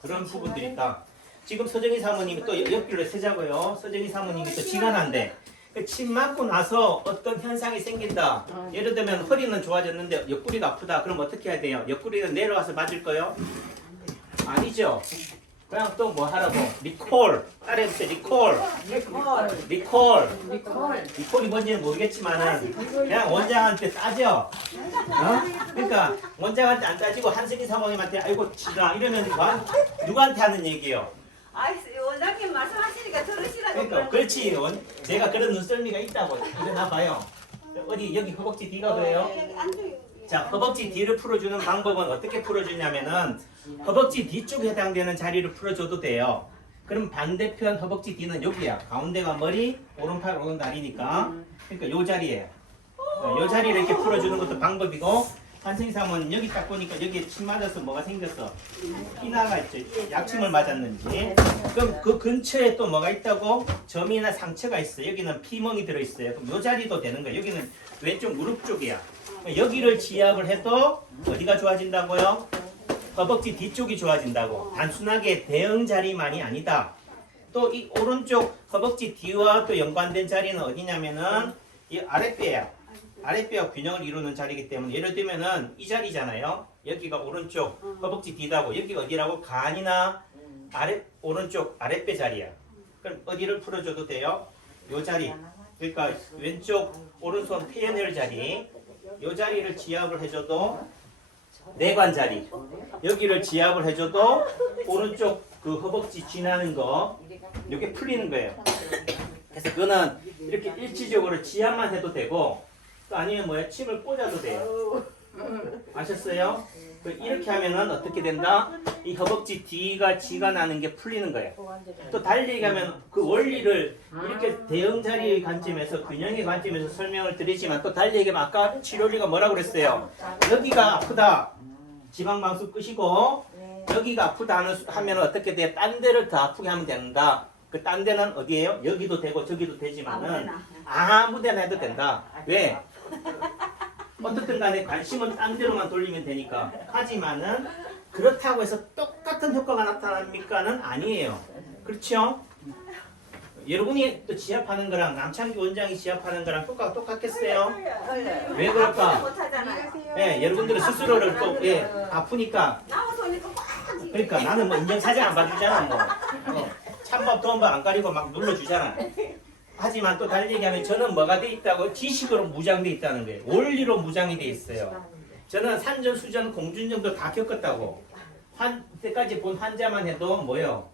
그런 부분들이 있다. 지금 서정희 사모님이 또 옆길로 세자고요. 서정희 사모님이 또 지간한데 침 맞고 나서 어떤 현상이 생긴다. 예를 들면 허리는 좋아졌는데 옆구리가 아프다. 그럼 어떻게 해야 돼요? 옆구리는 내려와서 맞을 거요? 아니죠. 그냥 또 뭐 하라고? 리콜. 따라해보세요. 리콜. 리콜이 뭔지는 모르겠지만은 그냥 원장한테 따져. 그러니까 원장한테 안 따지고 한승희 사모님한테 아이고 지라 이러면 누구한테 하는 얘기예요? 원장님 말씀하시니까 들으시라고. 그러니까 그렇지. 내가 그런 눈썰미가 있다고. 일어나 봐요. 어디 여기 허벅지 뒤가 그래요? 자, 허벅지 뒤를 풀어주는 방법은 어떻게 풀어주냐면은 허벅지 뒤쪽에 해당되는 자리를 풀어줘도 돼요. 그럼 반대편 허벅지 뒤는 여기야. 가운데가 머리, 오른팔, 오른다리니까. 그러니까 요 자리예요. 요 자리를 이렇게 풀어주는 것도 방법이고, 한승희 사모는 여기 딱 보니까 여기에 침 맞아서 뭐가 생겼어? 피나가 있죠. 약침을 맞았는지. 그럼 그 근처에 또 뭐가 있다고? 점이나 상처가 있어. 여기는 피멍이 들어있어요. 그럼 요 자리도 되는 거야. 여기는 왼쪽 무릎 쪽이야. 여기를 지압을 해도 어디가 좋아진다고요? 허벅지 뒤쪽이 좋아진다고. 단순하게 대응 자리만이 아니다. 또 이 오른쪽 허벅지 뒤와 또 연관된 자리는 어디냐면은 이 아랫배야. 아랫배와 균형을 이루는 자리이기 때문에 예를 들면은 이 자리잖아요. 여기가 오른쪽 허벅지 뒤다고. 여기가 어디라고? 간이나 오른쪽 아랫배 자리야. 그럼 어디를 풀어줘도 돼요? 요 자리. 그러니까 왼쪽 오른손 폐연혈 자리. 요 자리를 지압을 해줘도 내관 자리. 여기를 지압을 해줘도 오른쪽 그 허벅지 지나는 거 이렇게 풀리는 거예요. 그래서 그거는 이렇게 일치적으로 지압만 해도 되고 또 아니면 뭐야 침을 꽂아도 돼요. 아셨어요? 이렇게 하면은 어떻게 된다? 이 허벅지 뒤가 지가 나는 게 풀리는 거예요. 또 달리 얘기하면 그 원리를 이렇게 대응 자리의 관점에서 균형의 관점에서 설명을 드리지만 또 달리 얘기하면 아까 치료리가 뭐라고 그랬어요? 여기가 아프다. 지방방수 끄시고 여기가 아프다 하면 어떻게 돼? 딴 데를 더 아프게 하면 된다. 그 딴 데는 어디예요? 여기도 되고 저기도 되지만은 아무 데나 해도 된다. 왜? 어떻든 간에 관심은 딴 데로만 돌리면 되니까. 하지만은 그렇다고 해서 똑같은 효과가 나타납니까는 아니에요. 그렇죠? 여러분이 또 지압하는 거랑 남창기 원장이 지압하는 거랑 똑같겠어요? 왜 그럴까? 예, 여러분들은 스스로를 또 아프니까. 그러니까 나는 뭐 인정사정 안 봐주잖아. 뭐. 찬밥 도움밥 안 가리고 막 눌러주잖아. 하지만 또 달리 얘기하면 저는 뭐가 돼 있다고? 지식으로 무장돼 있다는 거예요. 원리로 무장이 돼 있어요. 저는 산전, 수전, 공준정도 다 겪었다고. 때까지 본 환자만 해도 뭐요?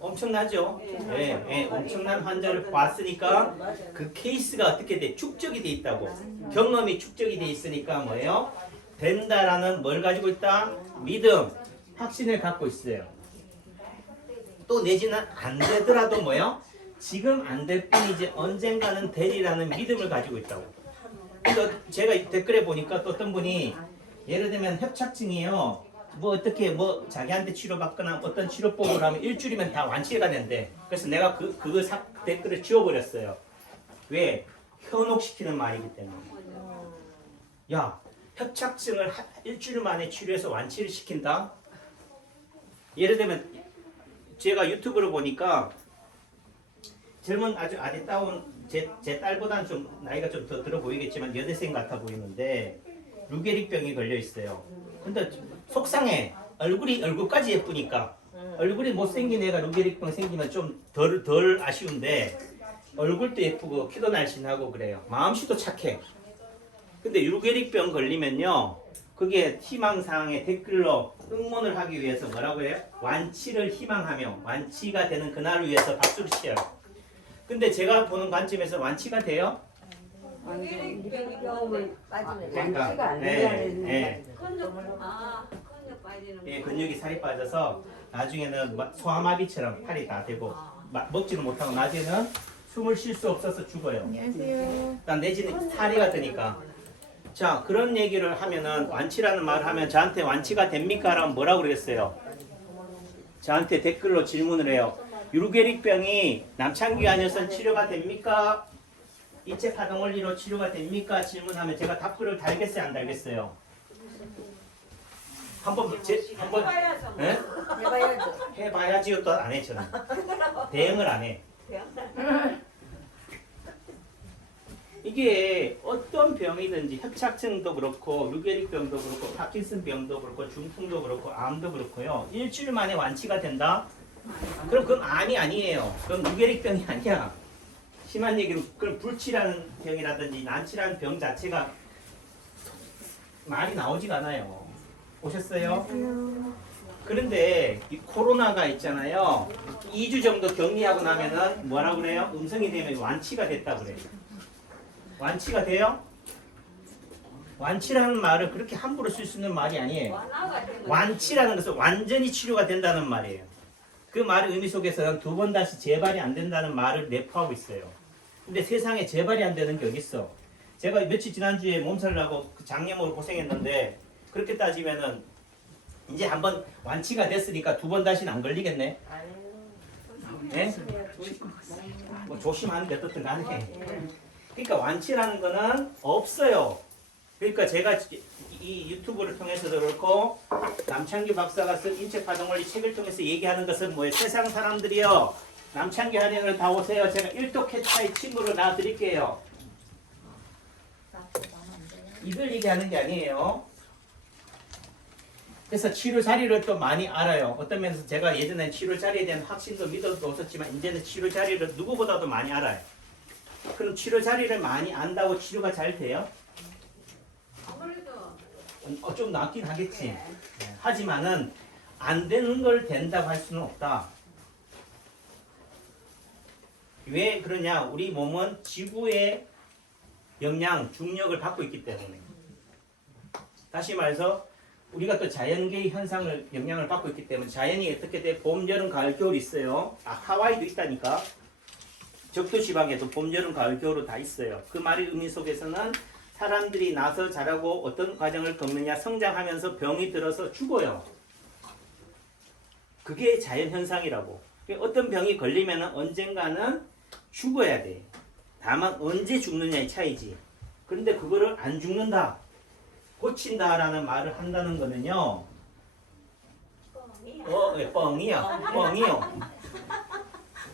엄청나죠? 예, 엄청난 환자를 봤으니까 그 케이스가 어떻게 돼? 축적이 돼 있다고. 경험이 축적이 돼 있으니까 뭐예요? 된다라는 뭘 가지고 있다? 믿음, 확신을 갖고 있어요. 또 내지는 안 되더라도 뭐예요? 지금 안 될 뿐이지 언젠가는 되리라는 믿음을 가지고 있다고. 그러니까 제가 댓글에 보니까 또 어떤 분이 예를 들면 협착증이에요. 뭐 어떻게 뭐 자기한테 치료받거나 어떤 치료법을 하면 일주일이면 다 완치가 된대. 그래서 내가 그 댓글을 지워버렸어요. 왜? 현혹시키는 말이기 때문에. 야, 협착증을 일주일 만에 치료해서 완치를 시킨다? 예를 들면 제가 유튜브를 보니까 젊은 아주 아리따운 제 딸보다는 좀 나이가 좀 더 들어 보이겠지만 여대생 같아 보이는데 루게릭병이 걸려 있어요. 근데 속상해. 얼굴까지 예쁘니까 얼굴이 못생긴 애가 루게릭병 생기면 좀 덜 아쉬운데 얼굴도 예쁘고 키도 날씬하고 그래요. 마음씨도 착해. 근데 루게릭병 걸리면요. 그게 희망사항에 댓글로 응원을 하기 위해서 뭐라고 해요? 완치를 희망하며 완치가 되는 그날을 위해서 박수를 치어요. 근데 제가 보는 관점에서 완치가 돼요? 그러니까 근육이 살이 빠져서 나중에는 소아마비처럼 팔이 다 되고 먹지는 못하고 낮에는 숨을 쉴 수 없어서 죽어요. 안녕하세요. 내지는 탈이가 되니까. 자, 그런 얘기를 하면은 완치라는 말을 하면 저한테 완치가 됩니까? 라면 뭐라고 그러겠어요? 저한테 댓글로 질문을 해요. 루게릭병이 남창기 안에선 치료가 됩니까? 이체 파동 원리로 치료가 됩니까? 질문하면 제가 답글을 달겠어요? 안 달겠어요? 한번 해봐야죠. 예? 해봐야죠. 해봐야지요. 또 안 해 저는. 대응을 안 해. 이게 어떤 병이든지 협착증도 그렇고 루게릭병도 그렇고 파킨슨병도 그렇고 중풍도 그렇고 암도 그렇고요. 일주일 만에 완치가 된다? 그럼 그건 암이 아니에요. 그럼 루게릭병이 아니야. 심한 얘기로 그럼 불치라는 병이라든지 난치라는 병 자체가 말이 나오지가 않아요. 오셨어요? 그런데 이 코로나가 있잖아요. 2주 정도 격리하고 나면은 뭐라고 그래요? 음성이 되면 완치가 됐다 그래요. 완치가 돼요? 완치라는 말을 그렇게 함부로 쓸 수 있는 말이 아니에요. 완치라는 것은 완전히 치료가 된다는 말이에요. 그 말의 의미 속에서는 두 번 다시 재발이 안 된다는 말을 내포하고 있어요. 근데 세상에 재발이 안 되는 게 어딨어? 제가 며칠 지난주에 몸살을 나고 장염으로 고생했는데 그렇게 따지면은 이제 한번 완치가 됐으니까 두 번 다시는 안 걸리겠네? 네? 뭐 조심하는 게 어떻든 간에. 그러니까 완치라는 거는 없어요. 그러니까 제가 이 유튜브를 통해서도 그렇고 남창규 박사가 쓴 인체파동원리 책을 통해서 얘기하는 것은 뭐예요? 세상 사람들이요. 남창규 한의원을 다 오세요. 제가 1도 캐차의 친구로 놔드릴게요. 이들 얘기하는 게 아니에요. 그래서 치료 자리를 또 많이 알아요. 어떤 면에서 제가 예전에 치료 자리에 대한 확신도 믿어도 없었지만 이제는 치료 자리를 누구보다도 많이 알아요. 그럼 치료 자리를 많이 안다고 치료가 잘 돼요? 아무래도 좀 낫긴 하겠지. 네. 하지만은 안 되는 걸 된다고 할 수는 없다. 왜 그러냐? 우리 몸은 지구의 영향, 중력을 받고 있기 때문에. 다시 말해서 우리가 또 자연계의 현상을 영향을 받고 있기 때문에 자연이 어떻게 돼? 봄, 여름, 가을, 겨울이 있어요. 하와이도 있다니까. 적도 지방에도 봄, 여름, 가을, 겨울로 다 있어요. 그 말의 의미 속에서는 사람들이 나서 자라고 어떤 과정을 겪느냐 성장하면서 병이 들어서 죽어요. 그게 자연 현상이라고. 어떤 병이 걸리면 언젠가는 죽어야 돼. 다만 언제 죽느냐의 차이지. 그런데 그거를 안 죽는다, 고친다라는 말을 한다는 거는요. 뻥이요. 뻥이요.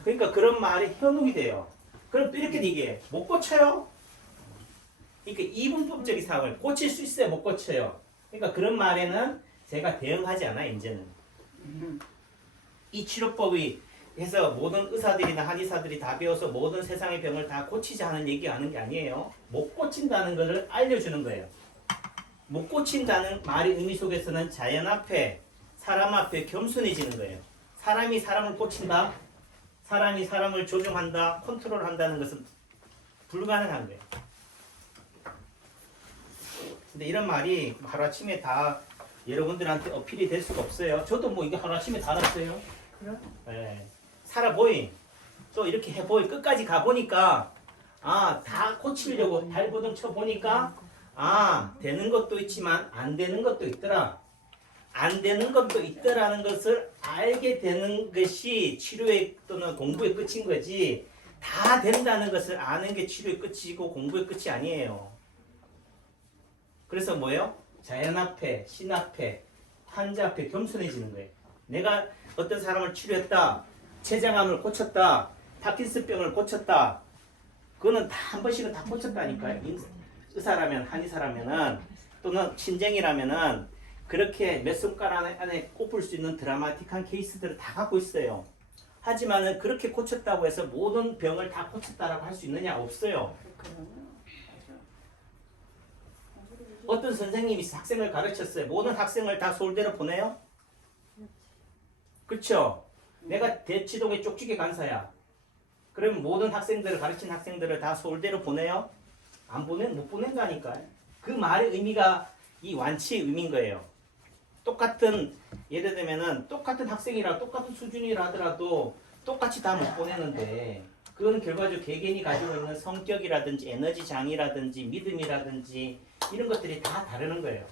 그러니까 그런 말이 현혹이 돼요. 그럼 또 이렇게 얘기해. 못 고쳐요? 그러니까 이분법적인 상황을 고칠 수 있어요? 못 고쳐요? 그러니까 그런 말에는 제가 대응하지 않아요, 이제는. 이 치료법이 해서 모든 의사들이나 한의사들이 다 배워서 모든 세상의 병을 다 고치자 하는 얘기하는 게 아니에요. 못 고친다는 것을 알려주는 거예요. 못 고친다는 말의 의미 속에서는 자연 앞에, 사람 앞에 겸손해지는 거예요. 사람이 사람을 고친다? 사람이 사람을 조종한다, 컨트롤한다는 것은 불가능한 거예요. 근데 이런 말이 하루아침에 다 여러분들한테 어필이 될 수가 없어요. 저도 뭐 이게 하루아침에 다 알았어요. 네. 살아보임. 또 이렇게 해보임. 끝까지 가보니까 다 고치려고 발버둥 쳐보니까 되는 것도 있지만 안 되는 것도 있더라. 안 되는 것도 있더라는 것을 알게 되는 것이 치료의 또는 공부의 끝인 거지, 다 된다는 것을 아는 게 치료의 끝이고 공부의 끝이 아니에요. 그래서 뭐예요? 자연 앞에, 신 앞에, 환자 앞에 겸손해지는 거예요. 내가 어떤 사람을 치료했다, 췌장암을 고쳤다, 파킨슨병을 고쳤다, 그거는 다 한 번씩은 다 고쳤다니까요. 의사라면, 한의사라면은, 또는 친쟁이라면은 그렇게 몇 손가락 안에 꼽을 수 있는 드라마틱한 케이스들을 다 갖고 있어요. 하지만은 그렇게 고쳤다고 해서 모든 병을 다 고쳤다라고 할 수 있느냐? 없어요. 어떤 선생님이 학생을 가르쳤어요. 모든 학생을 다 서울대로 보내요? 그렇죠? 내가 대치동의 쪽지게 간사야. 그럼 모든 학생들을 가르친 학생들을 다 서울대로 보내요? 못 보낸다니까요. 그 말의 의미가 이 완치의 의미인 거예요. 똑같은, 예를 들면은 똑같은 학생이라 똑같은 수준이라 하더라도 똑같이 다 못 보내는데, 그건 결과적으로 개개인이 가지고 있는 성격이라든지 에너지 장이라든지 믿음이라든지 이런 것들이 다 다르는 거예요.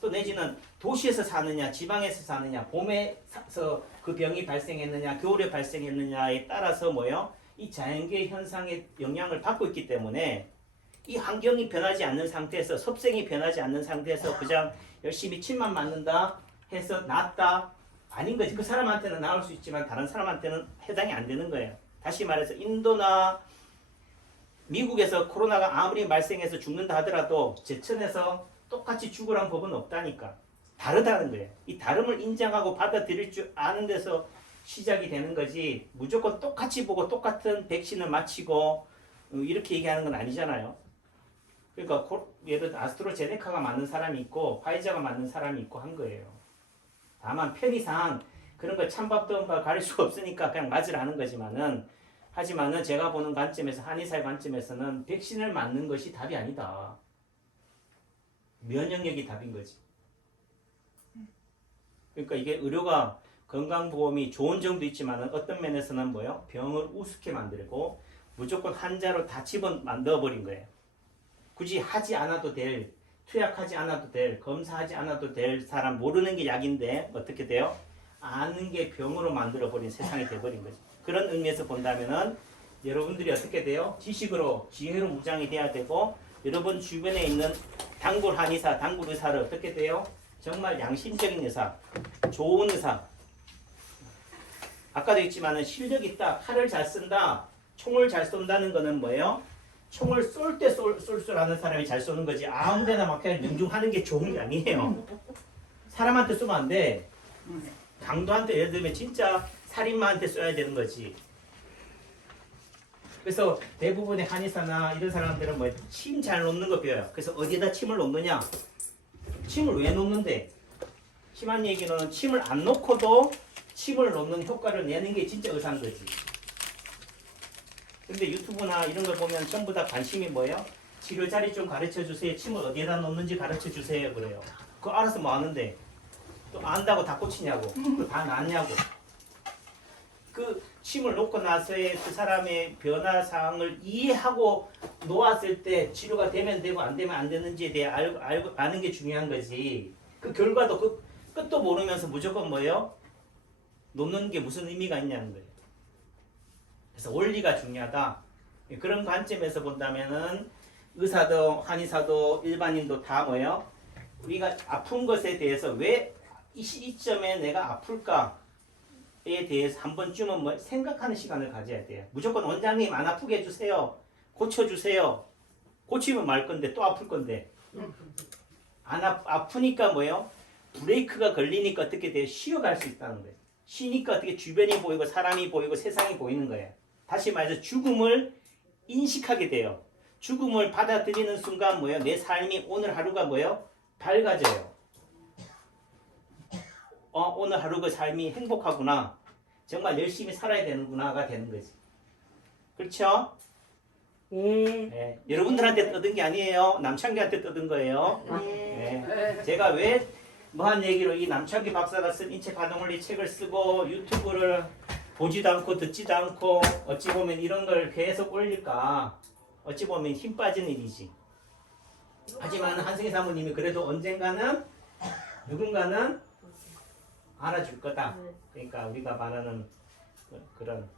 또 내지는 도시에서 사느냐 지방에서 사느냐, 봄에서 그 병이 발생했느냐 겨울에 발생했느냐에 따라서 뭐요? 이 자연계의 현상의 영향을 받고 있기 때문에 이 환경이 변하지 않는 상태에서, 섭생이 변하지 않는 상태에서 그냥 열심히 침만 맞는다, 해서 낫다? 아닌 거지. 그 사람한테는 나올 수 있지만 다른 사람한테는 해당이 안 되는 거예요. 다시 말해서 인도나 미국에서 코로나가 아무리 발생해서 죽는다 하더라도 제천에서 똑같이 죽으라는 법은 없다니까. 다르다는 거예요. 이 다름을 인정하고 받아들일 줄 아는 데서 시작이 되는 거지, 무조건 똑같이 보고 똑같은 백신을 맞히고 이렇게 얘기하는 건 아니잖아요. 그러니까 예를 들어 아스트로제네카가 맞는 사람이 있고 화이자가 맞는 사람이 있고 한 거예요. 다만 편의상 그런 걸 찬밥 던밥 가릴 수가 없으니까 그냥 맞으라는 거지만은, 하지만은 제가 보는 관점에서, 한의사의 관점에서는 백신을 맞는 것이 답이 아니다. 면역력이 답인 거지. 그러니까 이게 의료가, 건강보험이 좋은 점도 있지만은 어떤 면에서는 뭐요? 병을 우습게 만들고 무조건 환자로 다 만들어버린 거예요. 굳이 하지 않아도 될, 투약하지 않아도 될, 검사하지 않아도 될 사람, 모르는 게 약인데 어떻게 돼요? 아는 게 병으로 만들어버린 세상이 돼버린 거죠. 그런 의미에서 본다면은 여러분들이 어떻게 돼요? 지식으로, 지혜로 무장이 돼야 되고, 여러분 주변에 있는 단골 한의사, 단골 의사를 어떻게 돼요? 정말 양심적인 의사, 좋은 의사. 아까도 했지만은 실력 있다, 칼을 잘 쓴다, 총을 잘 쏜다는 거는 뭐예요? 총을 쏠 때 쏠 줄 아는 사람이 잘 쏘는 거지, 아무데나 막 그냥 명중하는 게 좋은 게 아니에요. 사람한테 쏘면 안 돼. 강도한테, 예를 들면 진짜 살인마한테 쏘야 되는 거지. 그래서 대부분의 한의사나 이런 사람들은 뭐 침 잘 놓는 거 배워요. 그래서 어디에다 침을 놓느냐? 침을 왜 놓는데? 심한 얘기는 침을 안 놓고도 침을 놓는 효과를 내는 게 진짜 의사인 거지. 근데 유튜브나 이런 걸 보면 전부 다 관심이 뭐예요? 치료 자리 좀 가르쳐 주세요. 침을 어디에다 놓는지 가르쳐 주세요. 그래요. 그거 알아서 뭐 하는데? 또 안다고 다 꽂히냐고, 또 다 낫냐고. 그 침을 놓고 나서의 그 사람의 변화 사항을 이해하고 놓았을 때 치료가 되면 되고 안 되면 안 되는지에 대해 아는 게 중요한 거지. 그 결과도 그 끝도 모르면서 무조건 뭐예요? 놓는 게 무슨 의미가 있냐는 거예요. 그래서 원리가 중요하다. 그런 관점에서 본다면은 의사도 한의사도 일반인도 다 뭐예요? 우리가 아픈 것에 대해서 왜 이 시점에 내가 아플까에 대해서 한 번쯤은 뭐 생각하는 시간을 가져야 돼요. 무조건 원장님 안 아프게 해주세요. 고쳐주세요. 고치면 말 건데 또 아플 건데. 아프니까 뭐예요? 브레이크가 걸리니까 어떻게 돼요? 쉬어갈 수 있다는 거예요. 쉬니까 어떻게 주변이 보이고 사람이 보이고 세상이 보이는 거예요. 다시 말해서 죽음을 인식하게 돼요. 죽음을 받아들이는 순간 뭐예요? 내 삶이 오늘 하루가 뭐예요? 밝아져요. 오늘 하루 그 삶이 행복하구나. 정말 열심히 살아야 되는구나가 되는 거지. 그렇죠? 네. 여러분들한테 떠든 게 아니에요. 남창기한테 떠든 거예요. 네. 제가 왜 뭐한 얘기로 이 남창기 박사가 쓴 인체 가동원리 책을 쓰고 유튜브를 보지도 않고 듣지도 않고 어찌 보면 이런 걸 계속 올릴까? 어찌 보면 힘 빠진 일이지. 하지만 한승희 사모님이 그래도 언젠가는 누군가는 알아줄 거다. 그러니까 우리가 말하는 그런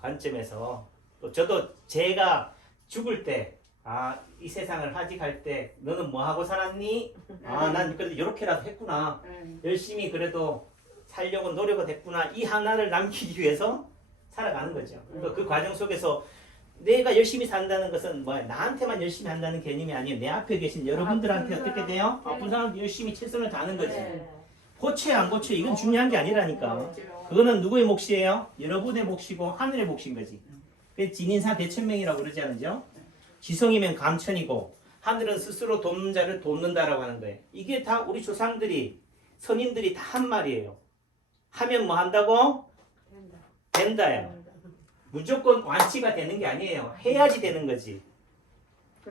관점에서, 또 저도 제가 죽을 때, 이 세상을 하직할 때 너는 뭐 하고 살았니? 난 그래도 이렇게라도 했구나. 열심히 그래도 살려고 노력을 했구나. 이 하나를 남기기 위해서 살아가는 거죠. 그러니까 그 과정 속에서 내가 열심히 산다는 것은 뭐야? 나한테만 열심히 한다는 개념이 아니에요. 내 앞에 계신 여러분들한테 어떻게 돼요? 아픈 사람도 열심히 최선을 다하는 거지. 고쳐야 안 고쳐야 이건 중요한 게 아니라니까. 그거는 누구의 몫이에요? 여러분의 몫이고 하늘의 몫인 거지. 그래서 진인사 대천명이라고 그러지 않으죠? 지성이면 감천이고 하늘은 스스로 돕는 자를 돕는다라고 하는 거예요. 이게 다 우리 조상들이, 선인들이 다 한 말이에요. 하면 뭐 한다고? 된다요. 무조건 완치가 되는 게 아니에요. 해야지 되는 거지.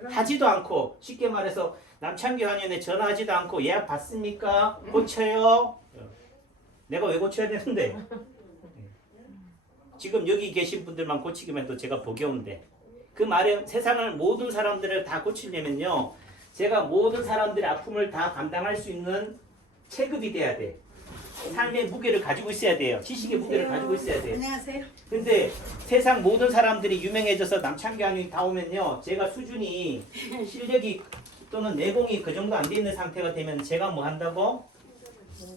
하지도 않고, 쉽게 말해서 남창기 한의원에 전화하지도 않고 예약 받습니까? 고쳐요? 내가 왜 고쳐야 되는데? 지금 여기 계신 분들만 고치기만 해도 제가 보겨운데, 그 말에 세상을 모든 사람들을 다 고치려면요, 제가 모든 사람들의 아픔을 다 감당할 수 있는 체급이 돼야 돼. 삶의 무게를 가지고 있어야 돼요. 지식의 무게를 가지고 있어야 돼요. 안녕하세요. 근데 세상 모든 사람들이 유명해져서 남창기 한의원이 다 오면요, 제가 수준이, 실력이 또는 내공이 그 정도 안 돼 있는 상태가 되면 제가 뭐 한다고?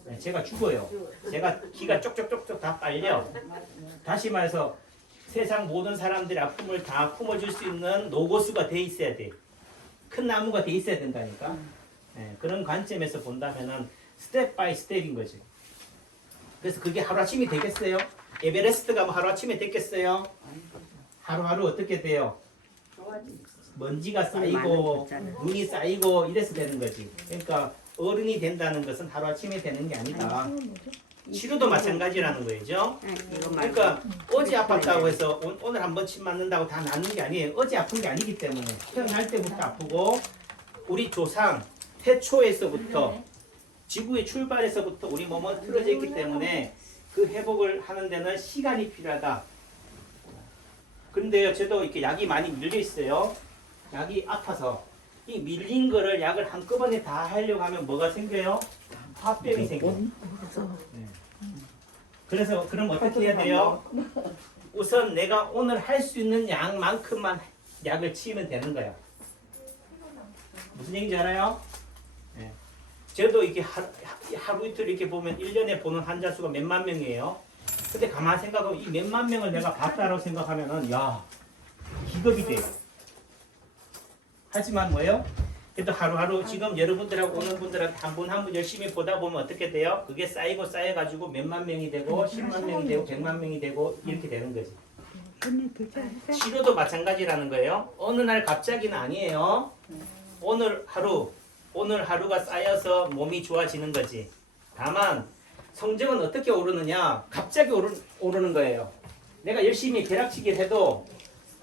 네, 제가 죽어요. 제가 기가 쪽쪽쪽쪽 다 빨려. 다시 말해서 세상 모든 사람들의 아픔을 다 품어줄 수 있는 노고수가 돼 있어야 돼. 큰 나무가 돼 있어야 된다니까. 네, 그런 관점에서 본다면은 스텝 바이 스텝인 거지. 그래서 그게 하루아침이 되겠어요? 에베레스트가 뭐 하루아침에 됐겠어요? 하루하루 어떻게 돼요? 먼지가 쌓이고 눈이 쌓이고 이래서 되는 거지. 그러니까 어른이 된다는 것은 하루아침에 되는 게 아니다. 치료도 마찬가지라는 거죠. 그러니까 어제 아팠다고 해서 오늘 한번 침 맞는다고 다 낫는 게 아니에요. 어제 아픈 게 아니기 때문에 태어날 때부터 아프고 우리 조상 태초에서부터 지구의 출발에서부터 우리 몸은 틀어져 있기 때문에 그 회복을 하는 데는 시간이 필요하다. 그런데요, 저도 이렇게 약이 많이 밀려 있어요. 약이 아파서 이 밀린 거를 약을 한꺼번에 다 하려고 하면 뭐가 생겨요? 화병이 생겨요. 네. 그래서 그럼 어떻게 해야 돼요? 우선 내가 오늘 할 수 있는 양만큼만 약을 치면 되는 거야. 무슨 얘기인지 알아요? 네. 저도 이렇게 하루 이틀 이렇게 보면 1년에 보는 환자 수가 몇만 명이에요. 근데 가만 생각하면 이 몇만 명을 내가 봤다라고 생각하면은 야 기겁이 돼요. 하지만 뭐예요? 그래도 하루하루 지금 여러분들하고 오는 분들한테 한 분 한 분 열심히 보다 보면 어떻게 돼요? 그게 쌓이고 쌓여가지고 몇만 명이 되고 10만 명이 되고 100만 명이 되고 이렇게 되는 거지. 치료도 마찬가지라는 거예요. 어느 날 갑자기는 아니에요. 오늘 하루가 쌓여서 몸이 좋아지는 거지. 다만 성적은 어떻게 오르느냐? 갑자기 오르는 거예요. 내가 열심히 벼락치기를 해도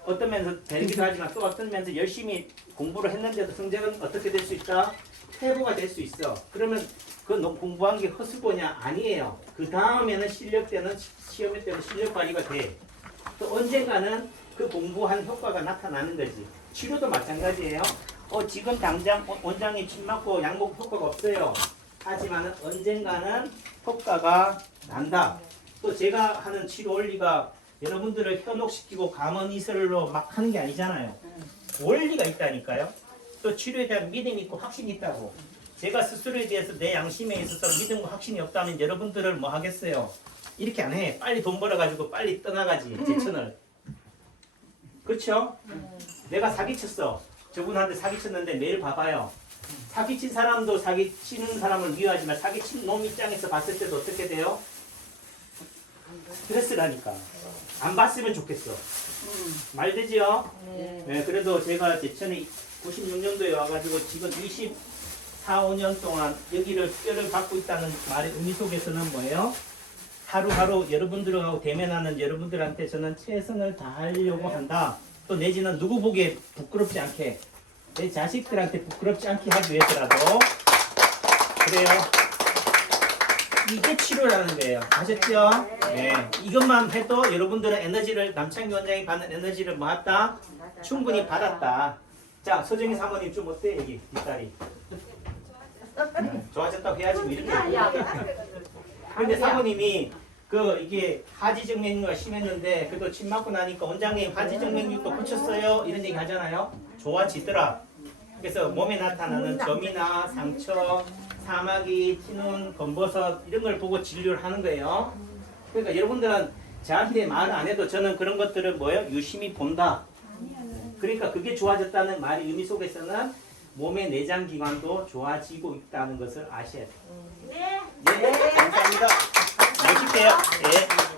어떤 면에서 되기도 하지만 또 어떤 면에서 열심히 공부를 했는데도 성적은 어떻게 될 수 있다? 퇴보가 될 수 있어. 그러면 그 공부한 게 헛수고냐? 아니에요. 그 다음에는 실력 때는 시험 때는 실력 발휘가 돼. 또 언젠가는 그 공부한 효과가 나타나는 거지. 치료도 마찬가지예요. 지금 당장 원장님 침 맞고 약 먹고 효과가 없어요. 하지만 언젠가는 효과가 난다. 또 제가 하는 치료 원리가 여러분들을 현혹시키고 감언이설로 막 하는 게 아니잖아요. 원리가 있다니까요. 또 치료에 대한 믿음이 있고 확신이 있다고. 제가 스스로에 대해서 내 양심에 있어서 믿음과 확신이 없다면 여러분들을 뭐 하겠어요? 이렇게 안 해. 빨리 돈 벌어가지고 빨리 떠나가지. 제천을. 그렇죠? 내가 사기쳤어. 저분한테 사기쳤는데 매일 봐봐요. 사기친 사람도 사기치는 사람을 미워하지만 사기친 놈 입장에서 봤을 때도 어떻게 돼요? 스트레스라니까. 안 봤으면 좋겠어. 말 되지요? 네, 그래도 제가 제천에 96년도에 와가지고 지금 24, 5년 동안 여기를 뼈를 받고 있다는 말의 의미 속에서는 뭐예요? 하루하루 여러분들하고 대면하는 여러분들한테 저는 최선을 다하려고 한다. 또 내지는 누구 보기에 부끄럽지 않게 내 자식들한테 부끄럽지 않게 하기 위해서라도 그래요. 이게 치료라는 거예요. 아셨죠? 네. 이것만 해도 여러분들은 에너지를 남창희 원장이 받는 에너지를 모았다. 충분히 받았다. 자, 서정희 사모님 좀 어때? 여기 뒷다리. 좋아졌다고 해야지 뭐 이렇게. 근데 사모님이 이게 하지정맥류가 심했는데 그래도 침 맞고 나니까 원장님 하지정맥류도 고쳤어요 이런 얘기 하잖아요. 좋아지더라. 그래서 몸에 나타나는 점이나 상처, 사마귀, 티눈, 검버섯 이런 걸 보고 진료를 하는 거예요. 그러니까 여러분들은 저한테 말 안 해도 저는 그런 것들을 뭐예요? 유심히 본다. 그러니까 그게 좋아졌다는 말의 의미 속에서는 몸의 내장 기관도 좋아지고 있다는 것을 아셔야 돼요. 네. 네, 감사합니다. 멋있게요. 네.